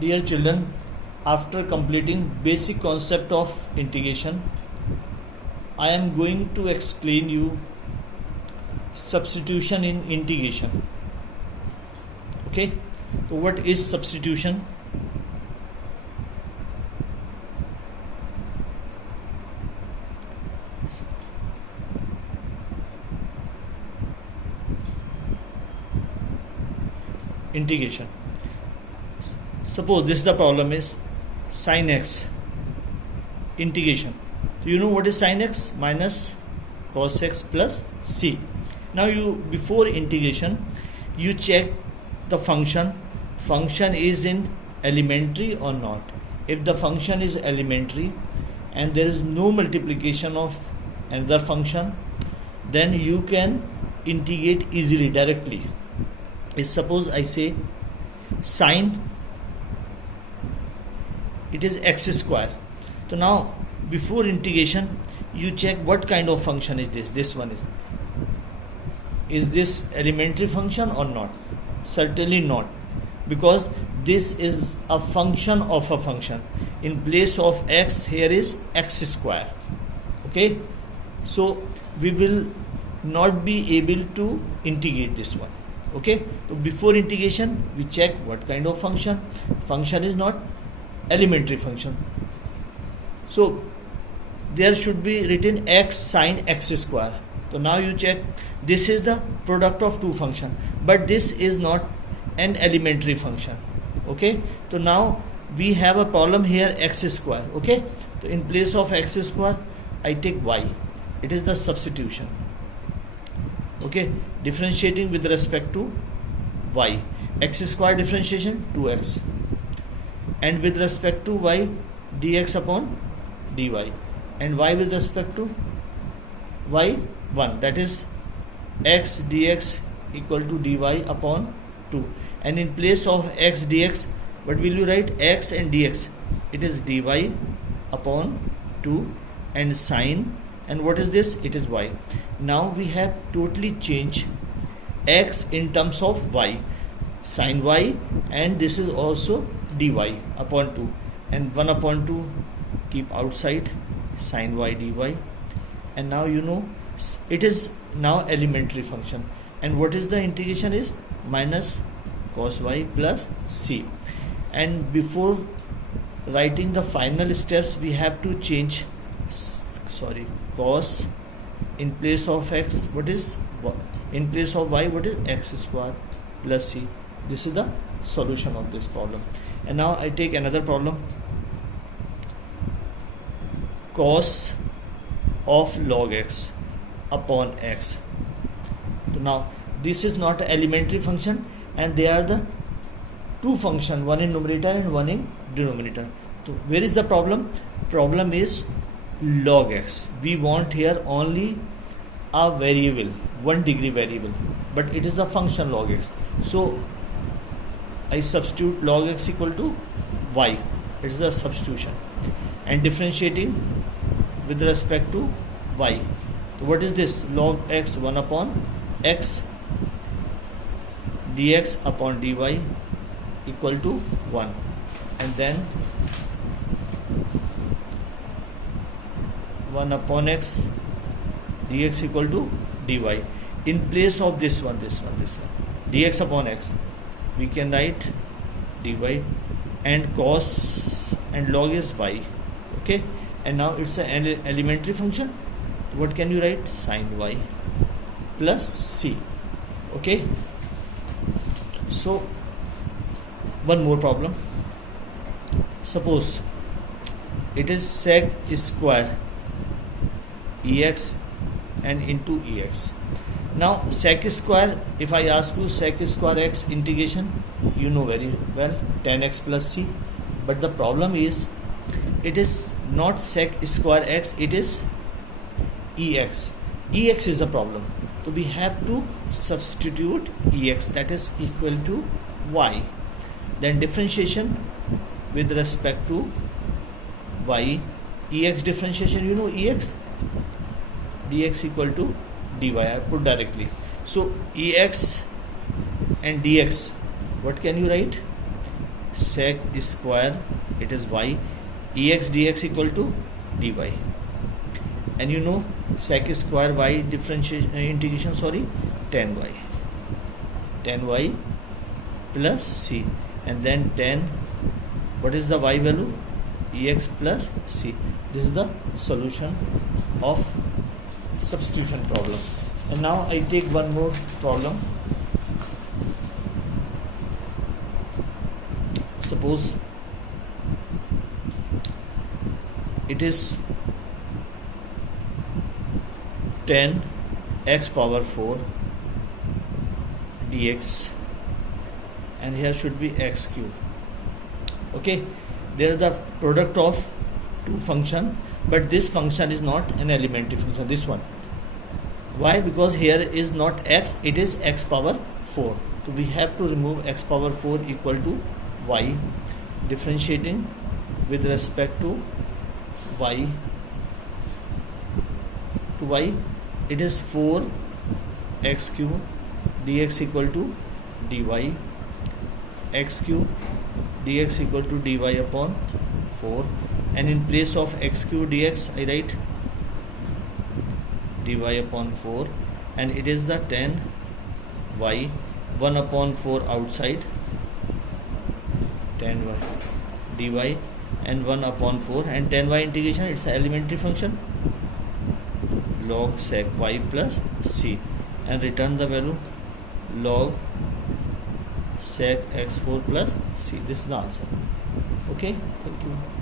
Dear children, after completing basic concept of integration, I am going to explain you substitution in integration. Okay, so what is substitution? Integration. Suppose this is the problem is sin x integration. So you know what is sin x? Minus cos x plus c. Now you, before integration, you check the function is in elementary or not. If the function is elementary and there is no multiplication of another function, then you can integrate easily, directly. If suppose I say sine, it is x square. So now before integration you check what kind of function is this. This one is this elementary function or not? Certainly not, because this is a function of a function. In place of x, here is x square. Okay, so we will not be able to integrate this one. Okay, so before integration we check what kind of function is not elementary function. So there should be written x sine x square. So now you check, this is the product of two functions, but this is not an elementary function. Okay, so now we have a problem here, x square. Okay, so in place of x square I take y. It is the substitution. Okay, differentiating with respect to y. X square differentiation 2x, and with respect to y dx upon dy, and y with respect to y 1, that is x dx equal to dy upon 2, and in place of x dx what will you write? X and dx, it is dy upon 2, and sine, and what is this? It is y. Now we have totally changed x in terms of y, sine y, and this is also dy upon 2, and 1 upon 2 keep outside, sine y dy, and now you know it is now elementary function. And what is the integration is? Minus cos y plus c. And before writing the final steps we have to change, cos, in place of x what is, in place of y what is, x square plus c. This is the solution of this problem. And now I take another problem, cos of log x upon x. So now this is not an elementary function, and they are the two functions, one in numerator and one in denominator. So where is the problem? Problem is log x. We want here only a variable, 1 degree variable, but it is a function log x. So I substitute log x equal to y. It is a substitution, and differentiating with respect to y. So what is this? Log x 1 upon x dx upon dy equal to 1, and then 1 upon x dx equal to dy. In place of this one dx upon x, we can write dy, and cos and log is y. Okay, and now it's an elementary function. What can you write? Sine y plus c. Okay, so one more problem. Suppose it is sec square ex and into ex. Now sec square, if I ask you sec square x integration, you know very well, tan x plus c. But the problem is it is not sec square x, it is ex. Ex is a problem. So we have to substitute ex, that is equal to y. Then differentiation with respect to y, ex differentiation, you know ex, dx equal to dy. I put directly. So ex and dx, what can you write? sec square, it is y, ex dx equal to dy. And you know sec square y differentiation integration, sorry, tan y plus c, and then tan, what is the y value, ex plus c. This is the solution of substitution problem. And now I take one more problem. Suppose it is 10 x power 4 dx, and here should be x cube. Okay, there is the product of two function, but this function is not an elementary function, this one. Why? Because here is not x, it is x power 4. So we have to remove x power 4 equal to y, differentiating with respect to y, it is 4 x cube dx equal to dy, x cube dx equal to dy upon 4, and in place of x cube dx I write dy upon 4, and it is the tan y, 1 upon 4 outside, tan y dy, and 1 upon 4, and tan y integration, it's an elementary function, log sec y plus c, and return the value log sec x4 plus c. This is the answer. Okay, thank you.